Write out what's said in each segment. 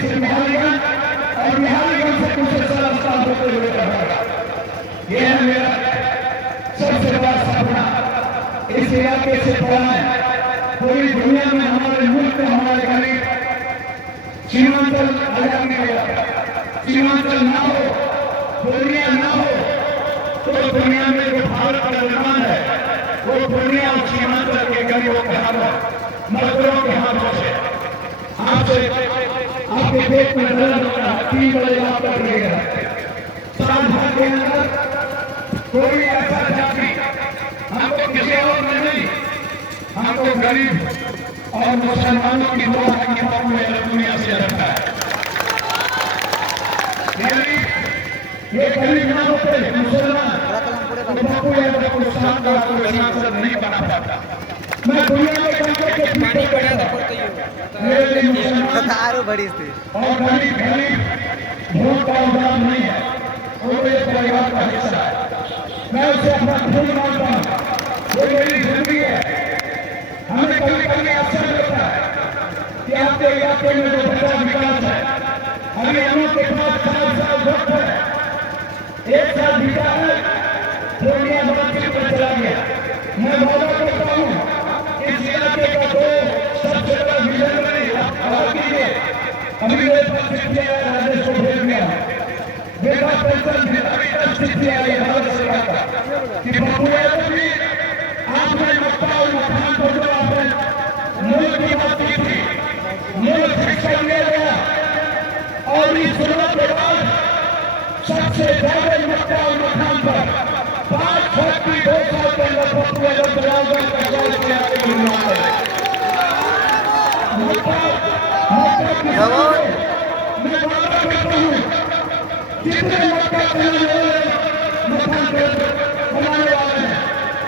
से बिहारीगंज और बिहारीगंज से कुछ ऐसा रास्ता होते हुए रहेगा। यह है मेरा सबसे बड़ा सपना। इस इलाके से पढ़ाएं, पूरी दुनिया में हमारे मुल्क में हमारे गरीब सीमांचल आजाद नहीं होगा। सीमांचल ना हो, पूर्णिया ना हो, तो दुनिया में जो भारत का निर्माण है वो पूर्णिया और सीमांचल के गरीबों के हाथों, मजदूरों के हाथों से। आपसे आपके पेट में दर्द होता है, 3 बजे आप तक रहेगा। साल भर के अंदर कोई ऐसा जाति हमको किसी और में नहीं, हमको गरीब और मुसलमानों की दुआ की किताब में दुनिया से रखा है। ये गरीब ना होते मुसलमान तो बापू यादव को सांसद को सांसद नहीं बना पाता। मैं दुनिया में कहीं के पीछे पड़ा मेरे लिए मुसलमान और गरीब वोट का उदार नहीं है, वो मेरे परिवार का हिस्सा है। मैं उसे अपना खून मानता हूँ, वो मेरी जिंदगी है। हमें कभी कभी अवसर मिलता है कि आपके इलाके में जो बड़ा विकास है, अभी हम लोग के पास 4 साल वक्त है, 1 साल बीता है, पूर्णिया बातचीत पर चला गया। मैं वादा करता हूँ इस इलाके का 2 सबसे बड़ा विजन कीजिए। अभी मेरे पास चिट्ठी आया, राजेश को भेज दिया, मेरा पेंशन चिट्ठी आई भारत सरकार का कि बाबू यादव जी आपने मक्का और मकान को जो आपने मूल की बात की थी, मूल शिक्षा ले गया और इस चुनाव के बाद सबसे ज्यादा मक्का और मकान पर 5 फरवरी 2 साल के अंदर बाबू यादव प्रयागराज का गौरव किया मैं वादा करता हूँ जितने मक्का मकान बनाने वाले हैं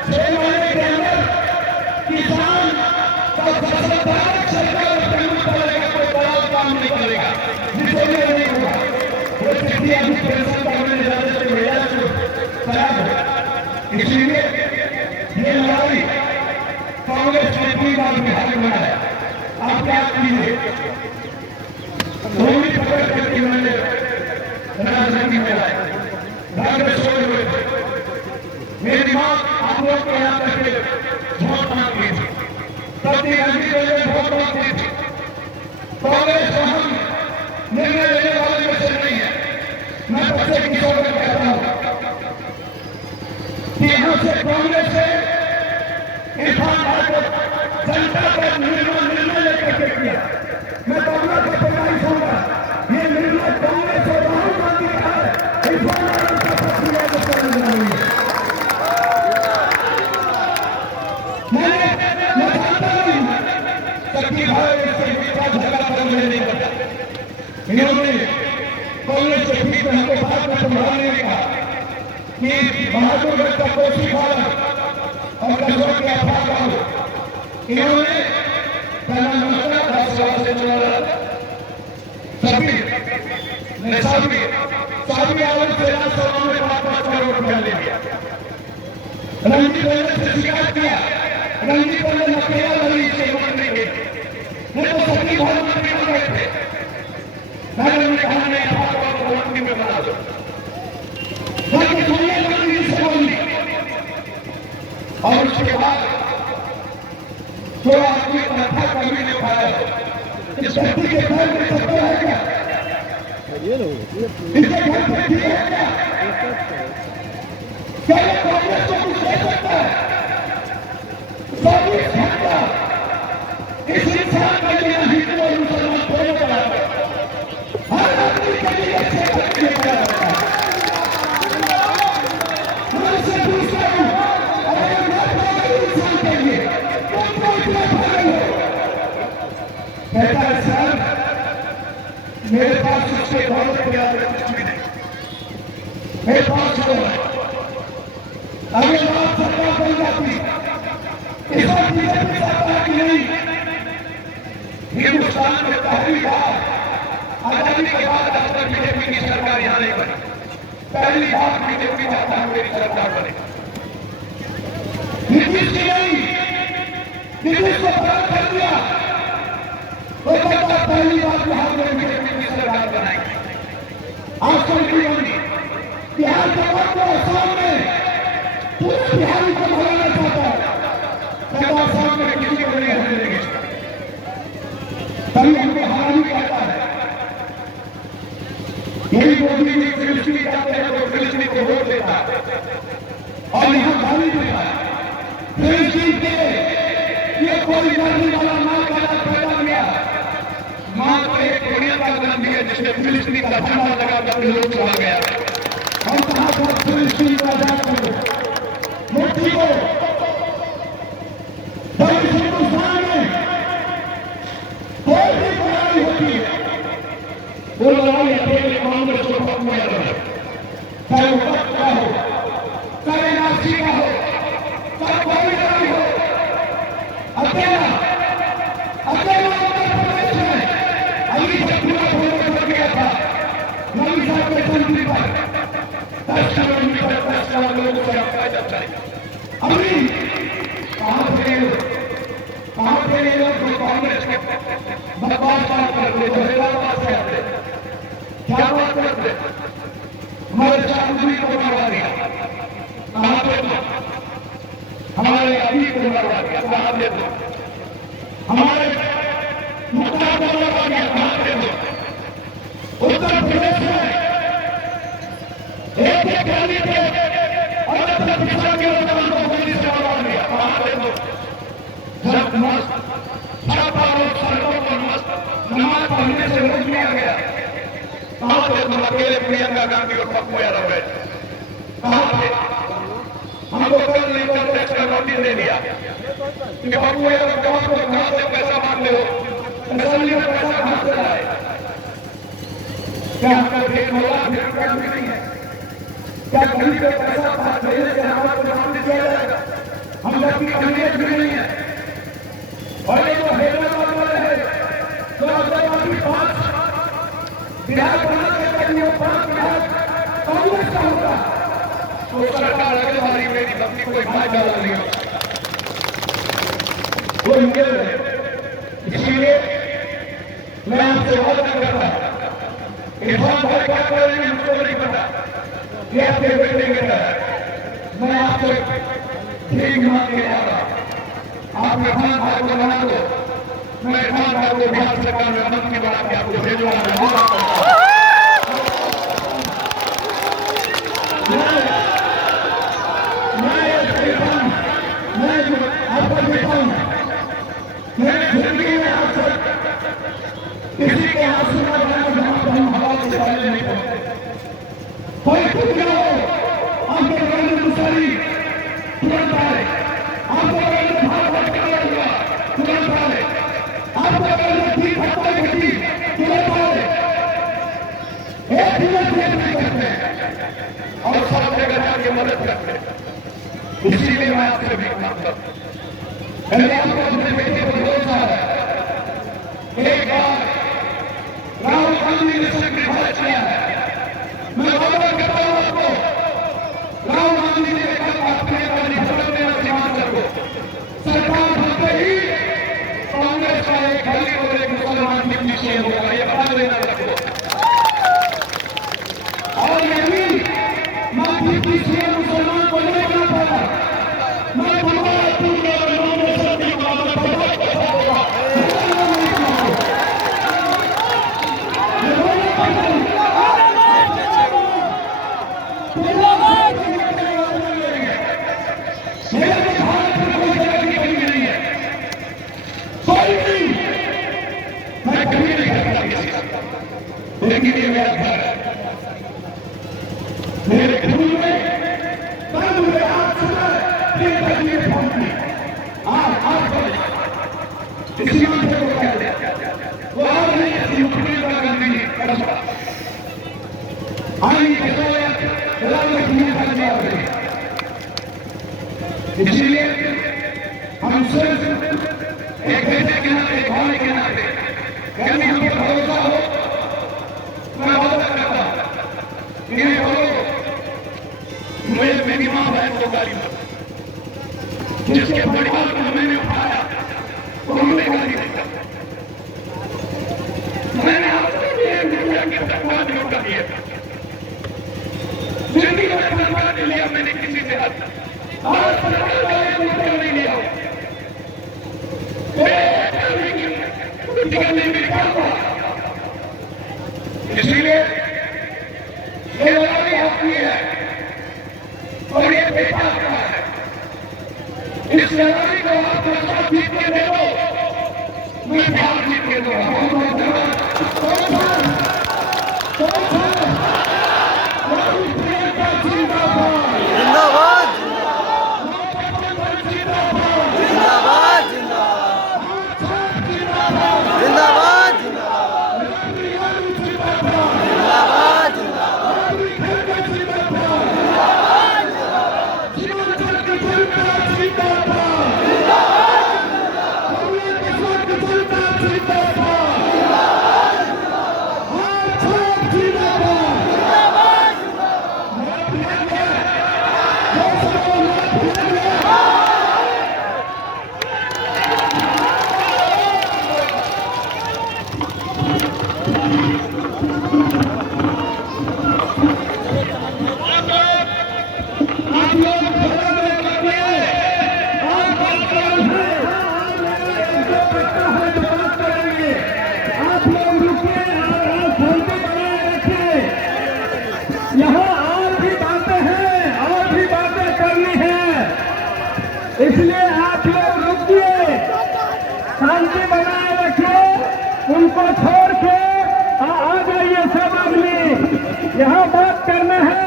6 महीने के अंदर किसान का फसल भारत सरकार पेमेंट करेगा, कोई बड़ा काम नहीं करेगा, जिसे नहीं होगा। वो चिट्ठी अभी पेंशन करने जाने से मेरा खराब है। इसीलिए ये लड़ाई कांग्रेस ने 3 बार बिहार में बनाया। आप क्या कीजिए, थोड़ी पकड़ करके मैंने राजनीति में आए, घर में सोए हुए थे, मेरी माँ आप लोग के यहाँ करके वोट मांगी थी, प्रति गांधी के लिए वोट मांगी थी। कांग्रेस को हम निर्णय लेने वाले में से नहीं है। मैं बच्चे की सोच कहता हूँ कि यहाँ से कांग्रेस से इरफान को जनता का निर्णय लेकर के किया। मैं कांग्रेस का पैदाइश होगा, ये निर्णय कांग्रेस और राहुल गांधी का है। इरफान का प्रक्रिया को करने वाली है। इन्होंने कांग्रेस के पीछे हमको बात में संभालने कहा कि बहादुरगढ़ का कोसी खाना और कसौर के अफवाह इन्होंने साबी आलम से राज्यसभा में 5 करोड़ रुपया ले लिया। रणजीत से शिकायत किया, रणजीत ने नकेला लड़ी से मारने के नहीं तो सभी भवन मंत्री हो गए थे। मैंने उन्हें कहा मैं मंत्री में बना दो, बाकी दुनिया मंत्री से बोली। और उसके बाद जो आदमी कथा कभी नहीं पाया, इस व्यक्ति के घर में सत्ता है क्या? इसके घर पर ठीक है क्या? क्या ये कांग्रेस को कुछ दे सकता है? 24 घंटा इस इंसान के लिए हिंदू और मुसलमान दोनों का हर आदमी के लिए सेवा किया जा रहा है। मैं से पूछता हूँ, अगर मैं पागल इंसान के लिए तुम इतना पागल हो? कहता है सर मेरे पास उसके दौलत के आगे कुछ भी नहीं, मेरे पास जो है अगर बात सरकार बन जाती, इस बार बीजेपी चाहता है कि नहीं हिंदुस्तान में पहली बार आजादी के बाद अब तक बीजेपी की सरकार यहाँ नहीं बनी, पहली बार बीजेपी चाहता है मेरी सरकार बने। नीतीश की नहीं, नीतीश को बड़ा कर दिया, वो कहता पहली बार बिहार में बीजेपी सरकार बनाएंगे। आज कल की होगी बिहार सरकार को आसाम में पूरे बिहार को भगाना चाहता है, जब आसाम में किसी को नहीं होने देंगे तभी हमको हरानी कहता है। यही मोदी जी फिलिस्तीनी जाते हैं तो फिलिस्तीनी को वोट देता है और यहाँ गाली देता है। फिलिस्तीन के ये कोई मरने वाला माँ का पैदा किया, माँ को एक कोरिया का जन्म दिया जिसने फिलिस्तीनी का झंडा लगाकर लोग चला गया। हम कहाँ पर फिलिस्तीन को आजाद कर दो, मुक्ति को हिंदुस्तान में कोई भी लड़ाई होती है, वो लड़ाई अकेले कांग्रेस को खत्म हो जाता है, चाहे वो वक्त का हो, चाहे नासी का हो, चाहे कोई लड़ाई हो, अकेला उत्तर प्रदेश में अभी तक पूरा होने कर गया था। नवी साहब के संधि पर 10 किलोमीटर 10 लाख लोगों से पैदल चले। अभी कहाँ थे लोग जो कांग्रेस के बकवास बात करते, जो हैदराबाद से आते, क्या बात करते, हमारे शादी को मरवा दिया, कहाँ पे तो हमारे अभी को मरवा दिया, कहाँ पे तो हमारे मुख्तार को मरवा दिया, कहाँ पे तो उत्तर प्रदेश में एक गाली पे और पिछड़ा के लोगों को गोली से मरवा दिया, कहाँ पे तो जब मस्त छापा और सड़कों पर मस्त नमाज पढ़ने से रोक लिया गया, कहाँ पे तुम अकेले प्रियंका गांधी को ठप्पू यादव बैठे, कहाँ पे हमको कल इनकम टैक्स का नोटिस दे दिया कि बाबू यादव कहाँ से पैसा मांगते हो, असेंबली में पैसा कहाँ से लाए, क्या हमका भेद होगा, भेद नहीं है क्या, गली पे पैसा भेजने के हमारे को नाम दिया जाएगा, हम लोग की कमियत भी नहीं है। और ये जो हैदराबाद वाले हैं जो अभी 5 बिहार बना के करेंगे, 5 बिहार कांग्रेस का होगा तो सरकार अगली बारी मेरी भक्ति कोई फायदा नहीं होगा, वो निकल रहे। इसीलिए मैं आपसे वादा करता हूँ, इरफान भाई क्या करेंगे मुझको नहीं पता, ये आपके बेटे के तरह मैं आपसे ठीक मांग के आ रहा, आप इरफान भाई को बना दो, मैं इरफान भाई को बिहार सरकार में मंत्री बना के आपको भेजूंगा। किसी के हाथ से हम हवा से पहले नहीं पहुंचते, कोई खुद क्या हो आपको बड़े मुसारी तुरंत आए, आपको बड़े भागवत का हुआ तुरंत आए, आपको बड़े ठीक हत्या घटी तुरंत आए, एक दिवस नहीं करते और सब जगह जाके मदद करते। इसीलिए मैं आपसे भी मांगता हूँ, पहले आपको अपने बेटे को भरोसा है, एक बार राहुल गांधी ने सेक्रीफाइस किया है, मैं वादा करता हूं आपको, राहुल गांधी ने अपने सीमांचल को सरकार बनते ही कांग्रेस का एक गली और एक मुसलमान डिप्टी सीएम होगा, ये बता देना रखो। और यदि मैं डिप्टी सीएम मुसलमान को नहीं बना पाया, मैं तुम्हारा पूर्ण नॉमिनेशन की बात होगा। लेकिन ये मेरा घर है, मेरे खून में कल मुझे आज सुबह प्रियंका जी ने फोन की, आज इसी मंत्र को कहते हैं, वो और नहीं ऐसी प्रियंका गांधी जी कस्बा आई इसलिए हम सिर्फ एक बेटे के नाते, एक भाई के नाते यदि हमको भरोसा हो, मैं वादा करता हूं कि मेरी माँ बहन को गाली मत, जिसके परिवार को मैंने उठाया वो हमें गाली नहीं करता। मैंने आपसे रुपया की तनख्वाह नहीं उठाई है। जिंदगी में तनख्वाह नहीं लिया मैंने किसी से आज 15 रुपया नहीं लिया। इसीलिए ये लड़ाई आपकी है और ये बेटा आपका है। इस लड़ाई को आप साथ जीत के दे दो, मैं बाहर जीत के दूंगा। इसलिए आप लोग रुकिए, शांति बनाए रखिए, उनको छोड़ के आ जाइए सब आदमी, यहाँ बात करना है।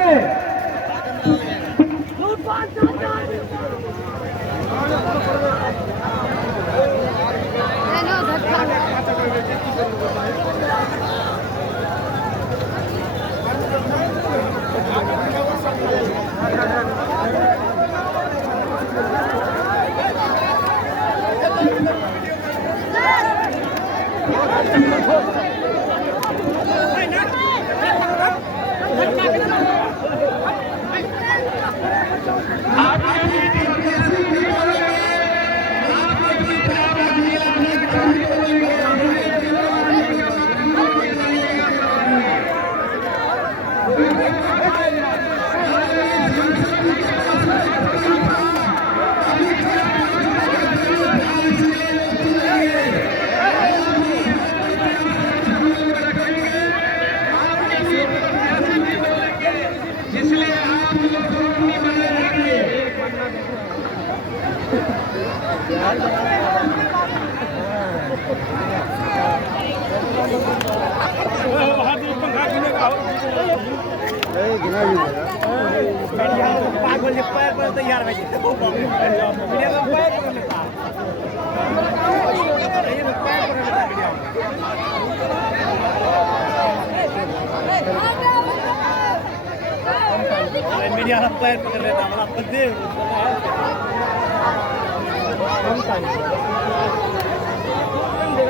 मीडिया पैर पकड़ लेता मतलब देगा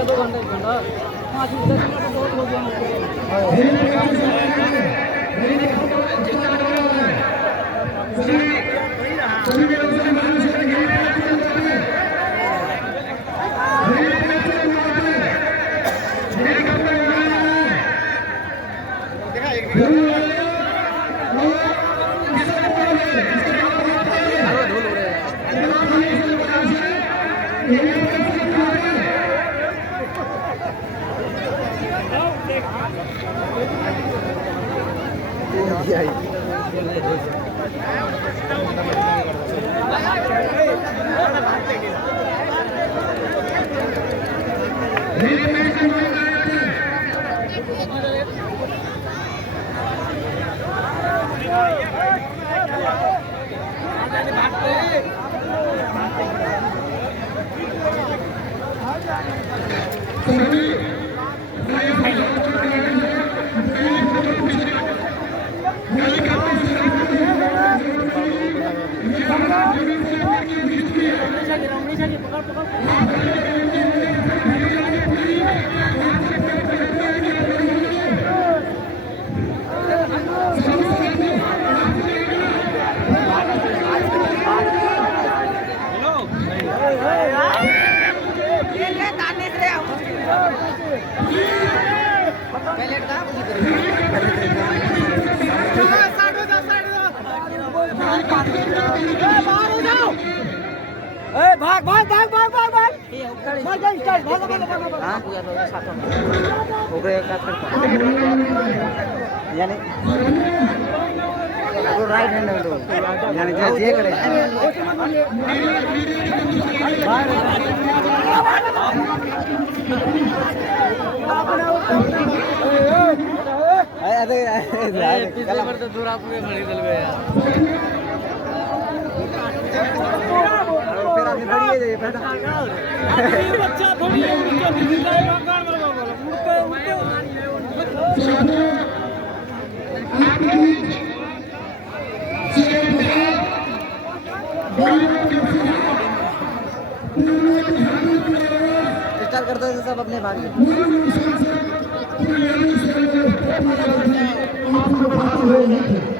2 घंटा 1 घंटा 5 10 मिनट बहुत हो गया। पकड़ बाहर हो जाओ। ए भाग भाग भाग भाग भाग भाग भाग भाग स्टार्ट भाग भाग भाग हां हो गया का करता यानी वो राइट हैंड है तो यानी जे करे अरे पिछले बार तो दूर आपके खड़ी चल गए यार फिर आगे बढ़िए जाइए बेटा ये बच्चा थोड़ी उनके जिंदा है कान मार बोला स्टार्ट करते हैं सब अपने भाग आपको बात हो रही थी